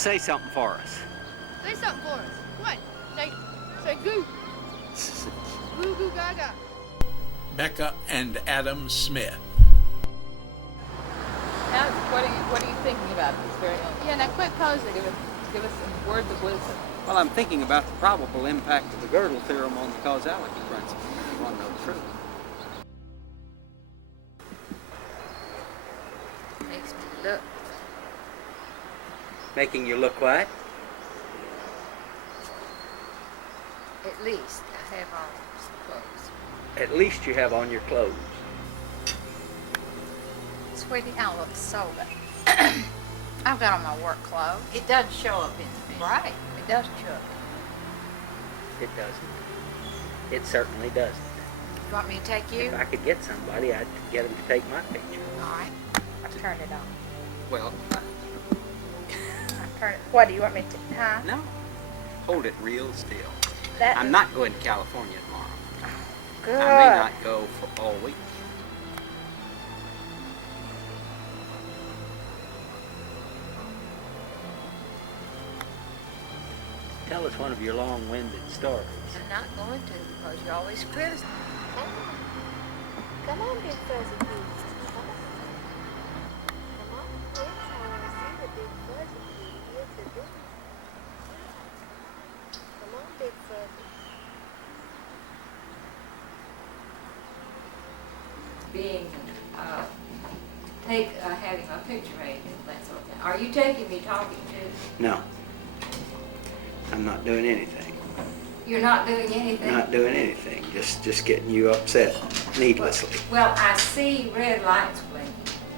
say something for us. Say something for us. What? Say goo. Goo goo gaga. Becca and Adam Smith. Alex, what are you thinking about this very moment? Yeah, now quit posing. Give us some words of wisdom. Well, I'm thinking about the probable impact of the Gödel theorem on the causality principle. You want to know the truth. Makes me look. Making you look what? At least I have on some clothes. At least you have on your clothes. Sweetie, I look so good. I've got on my work clothes. It doesn't show up in the picture. Right. It doesn't show up. It doesn't. It certainly doesn't. You want me to take you? If I could get somebody, I'd get them to take my picture. All right. I've turned it on. Well, I've turned it. What do you want me to? Huh? no. Hold it real still. That I'm is not going to California tomorrow. good. I may not go for all week. Tell us one of your long-winded stories. I'm not going to because you always criticize. Come on, big fuzzy piece. Come on. Come on. Yes, I want to see the big fuzzy piece. Yes, I do. Come on, big fuzzy. Being, having my picture made, if that's okay. Are you taking me talking to? No. I'm not doing anything. You're not doing anything? Not doing anything. Just getting you upset needlessly. Well, I see red lights blinking.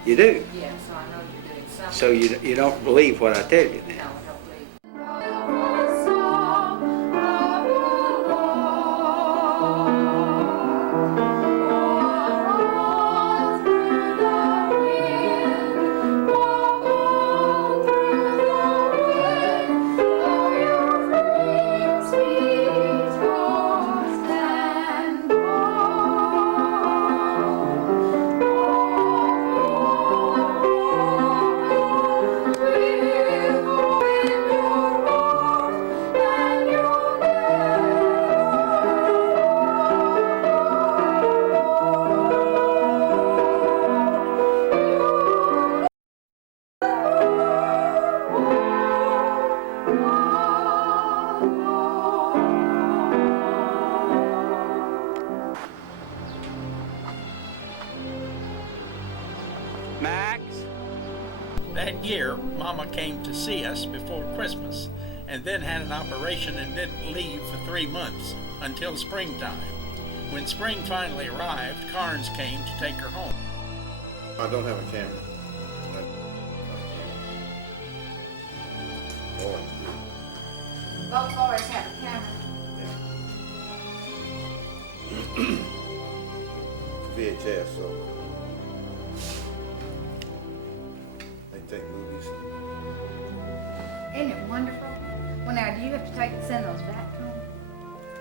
You do. Yeah, so I know you're doing something. So you don't believe what I tell you then? No, I don't believe. Max? That year, Mama came to see us before Christmas and then had an operation and didn't leave for 3 months until springtime. When spring finally arrived, Carnes came to take her home. I don't have a camera. Boy. Both boys have a camera. VHS, so they take movies. Isn't it wonderful? Well, now, do you have to send those back to them?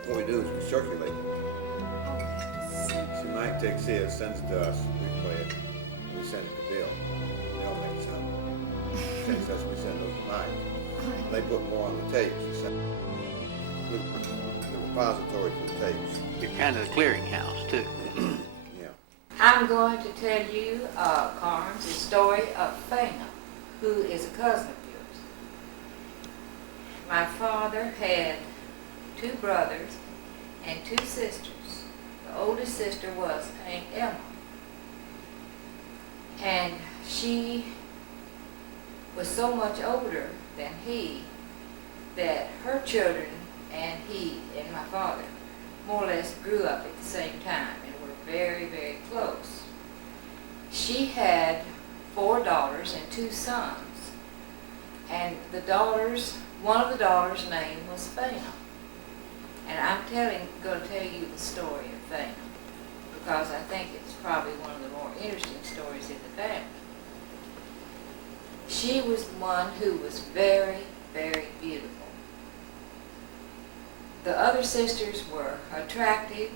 What we do is we circulate it. See, Mike takes his, sends it to us, we play it, we send it to Bill. Bill makes some. Takes us, we send those to Mike. They put more on the tapes. The repository for the tapes. You're kind of the clearinghouse, too. Yeah. I'm going to tell you, Carnes, the story of Fana, who is a cousin of yours. My father had 2 brothers and 2 sisters. The oldest sister was Aunt Emma. And she was so much older than he that her children and he and my father more or less grew up at the same time and were very, very close. She had 4 daughters and 2 sons. And one of the daughters' name was Fana. And I'm going to tell you the story of Fana because I think it's probably one of the more interesting stories in the family. She was the one who was very, very beautiful. The other sisters were attractive,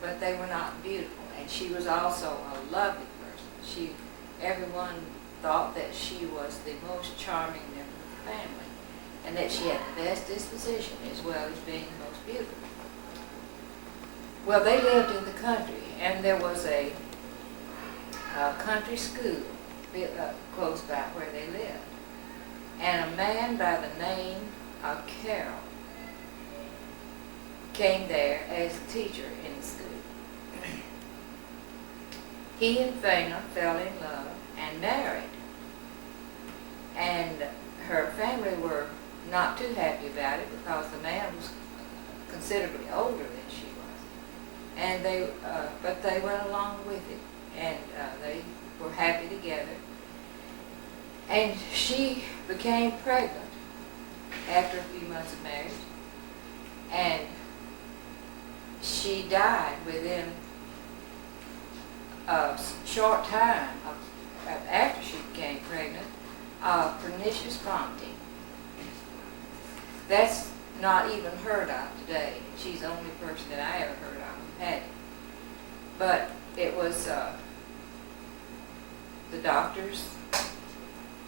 but they were not beautiful. And she was also a lovely person. Everyone thought that she was the most charming member of the family. and that she had the best disposition as well as being the most beautiful. Well, they lived in the country, and there was a country school close by where they lived. And a man by the name of Carol came there as a teacher in the school. He and Fana fell in love and married. And her family were not too happy about it because the man was considerably older than she was. And but they went along with it, and they were happy together. And she became pregnant after a few months of marriage, and she died within a short time after she became pregnant of pernicious vomiting. That's not even heard of today. She's the only person that I ever heard of who had it. But it was the doctors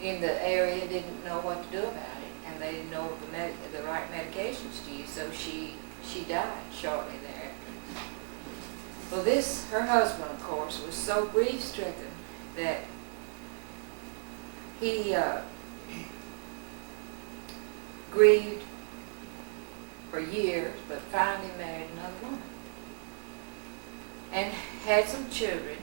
in the area didn't know what to do about it, and they didn't know the right medications to use, so she died shortly thereafter. Well, her husband, of course, was so grief-stricken that he grieved for years, but finally married another woman and had some children.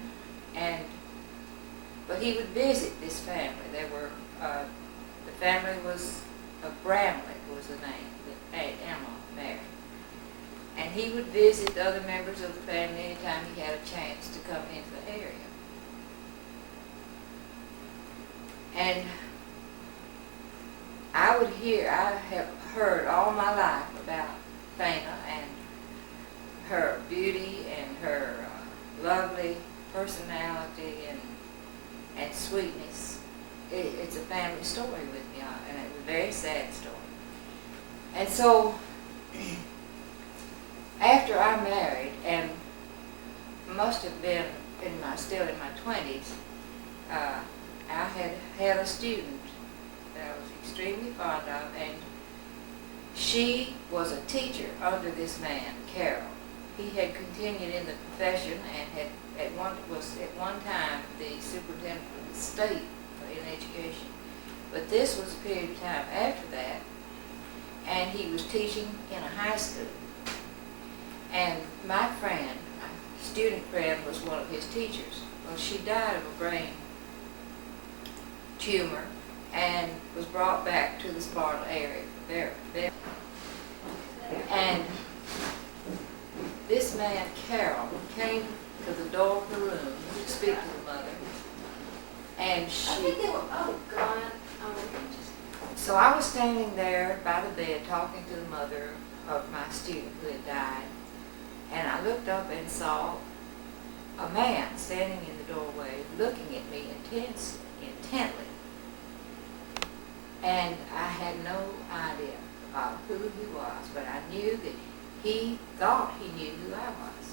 But he would visit this family. The family was Bramlett was the name that Emma married. And he would visit the other members of the family anytime he had a chance to come into the area. And I have heard all my life about Fana and her beauty and her lovely personality and sweetness. It's a family story with me, and it's a very sad story. And so, after I married, and must have been still in my 20s, I had a student that I was extremely fond of, and she was a teacher under this man, Carol. He had continued in the profession and was at one time the superintendent of the state in education. But this was a period of time after that, and he was teaching in a high school. And my student friend, was one of his teachers. Well, she died of a brain tumor and was brought back to the Sparta area there. And this man, Carol, came to the door of the room to speak to the mother. And so I was standing there by the bed talking to the mother of my student who had died. And I looked up and saw a man standing in the doorway looking at me intently. And I had no idea who he was, but I knew that he thought he knew who I was.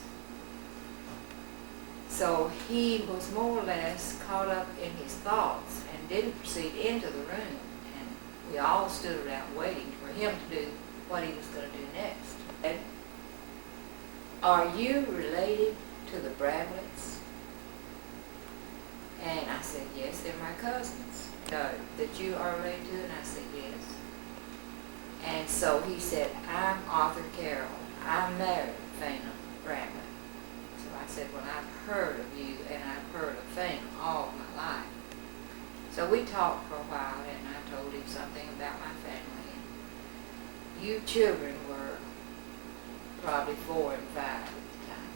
So he was more or less caught up in his thoughts and didn't proceed into the room. And we all stood around waiting for him to do what he was going to do next. And, are you related to the Bradletts? And I said, yes, they're my cousins. That you are related to? And I said, yes. And so he said, I'm Arthur Carroll. I married Fana Bradlett. So I said, well, I've heard of you, and I've heard of Fana all my life. So we talked for a while, and I told him something about my family. And you children were probably 4 and 5 at the time.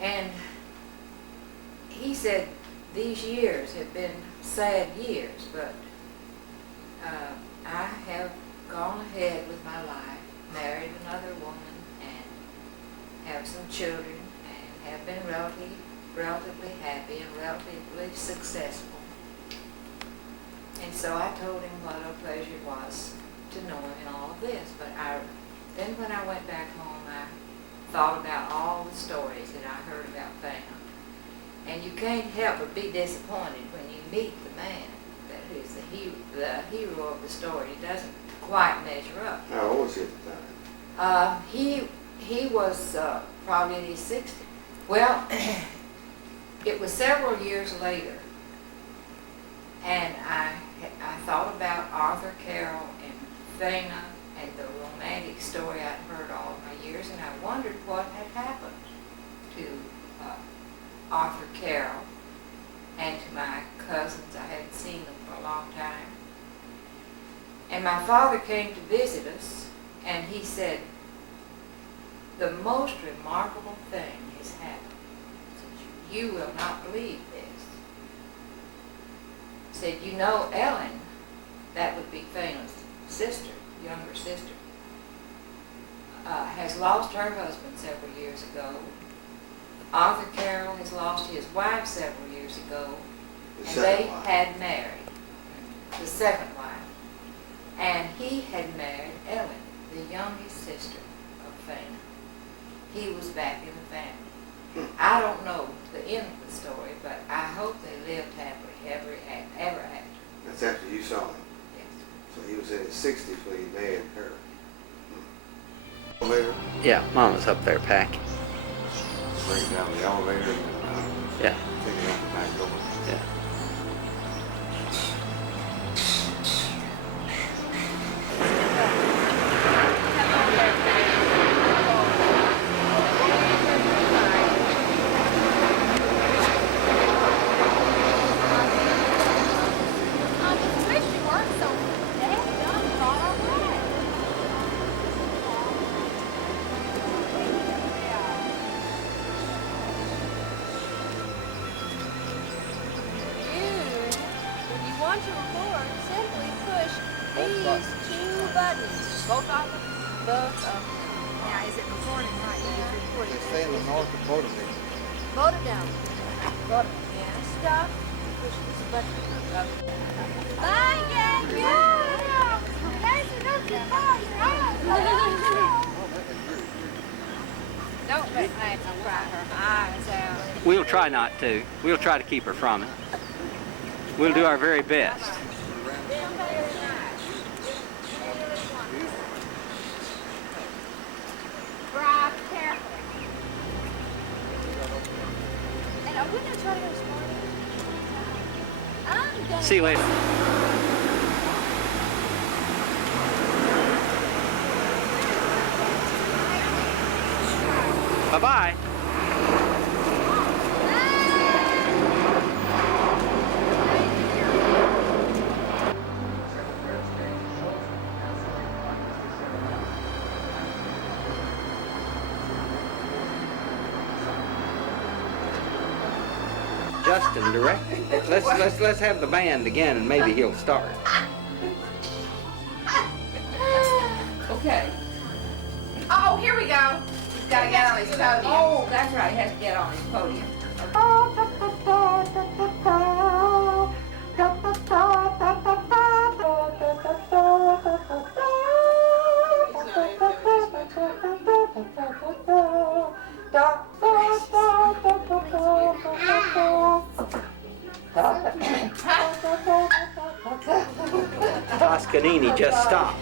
And he said, these years have been sad years, but I have gone ahead with my life, married another woman, and have some children, and have been relatively happy and relatively successful. And so I told him what a pleasure it was to know him in all of this. But then when I went back home, I thought about all the stories that I heard about Fana. And you can't help but be disappointed when you meet the man that who's the hero of the story. He doesn't quite measure up. How old was he at the time? He was probably in his 60s. Well, it was several years later, and I thought about Arthur Carroll and Fana and the romantic story I'd heard all of my years, and I wondered what had happened to Arthur Carroll and to my cousins. I hadn't seen them for a long time. And my father came to visit us, and he said, "The most remarkable thing has happened. You will not believe this." He said, "You know Ellen," that would be Fana's sister, younger sister, has lost her husband several years ago. Arthur Carroll has lost his wife several years ago, The and second they wife. had married, the second wife, and he had married Ellen, the youngest sister of Fana. He was back in the family. I don't know the end of the story, but I hope they lived happily ever after. That's after you saw him. Yes. So he was in his 60s when he married her. Elevator, Yeah, Mama's up there packing. bring it down the elevator and Yeah, take it out the back door. yeah. I just wish you weren't so daggone far away. When you want to record, simply push these two buttons. Both of them? Both of them. Now, is it recording right now? It's recording. They say in the north of motivate. Vote it down. Vote it. Yeah. Stop. Push this button. Bye, gang. Yeah. Casey, don't get caught. Don't let Nancy cry her eyes out. We'll try not to. We'll try to keep her from it. We'll do our very best. Drive carefully. And are we going to try to go smarter? I'm going to... See you later. Bye-bye. Justin directing. Let's have the band again and maybe he'll start. Okay. Oh, here we go. He's got to get on his podium. Oh, that's right, he has to get on his podium. Toscanini just stopped.